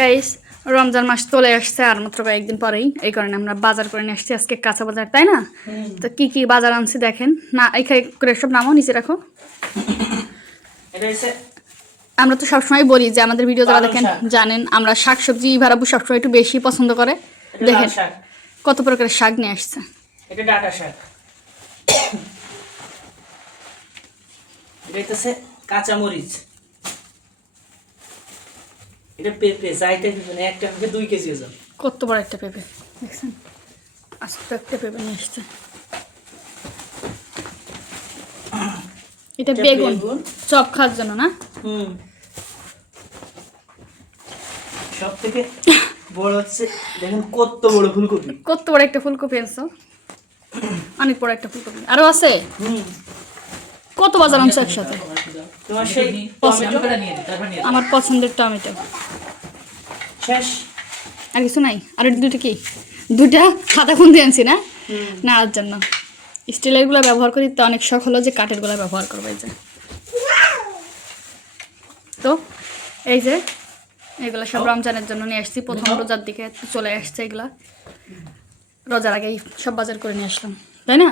Guys Ramzan মাস চলে আসছে আর মাত্র কয়েকদিন পরেই, এই কারণে আমরা বাজার করে নিয়ে আসছি আজকে কাঁচা বাজার, তাই না? তো কি কি বাজার আনছি দেখেন না, এইখানে করে সব নামও নিচে রাখো। আমরা তো সবসময় বলি যে আমাদের ভিডিও যারা দেখেন জানেন আমরা শাকসবজি ভাড়াবু সবসময় একটু বেশি পছন্দ করে। দেখেন কত প্রকারের শাক নিয়ে আসছে। এটা ডাটা শাক, এটা হচ্ছে কাঁচা মরিচ, এটা পেঁপে, যাইতে মানে একটা পেঁপে 2 কেজি ওজন। কত বড় একটা পেঁপে দেখছেন, আস্ত একটা পেঁপে নিয়ে আসছে। এটা বেগুন চপ খাওয়ার জন্য না? সব থেকে বড় হচ্ছে দেখেন কত বড় ফুলকপি, কত বড় একটা ফুলকপি আনছো, অনেক বড় একটা ফুলকপি। আরো আছে কত বাজার আনছো একসাথে? তোমার সেই আমার পছন্দের টমেটো শেষ, আর কিছু নাই। আর দুটো কি, দুটা হাতা খুন দিয়ে আনছি না নাড়ার জন্য। স্টিলের গুলা ব্যবহার করি তো অনেক শখ হলো যে কাঠের গুলা ব্যবহার করবো। এই যে তো এই যে এগুলো সব রমজানের জন্য নিয়ে আসছি, প্রথম রোজার দিকে চলে আসছে এগুলা, রোজার আগেই সব বাজার করে নিয়ে আসলাম, তাই না?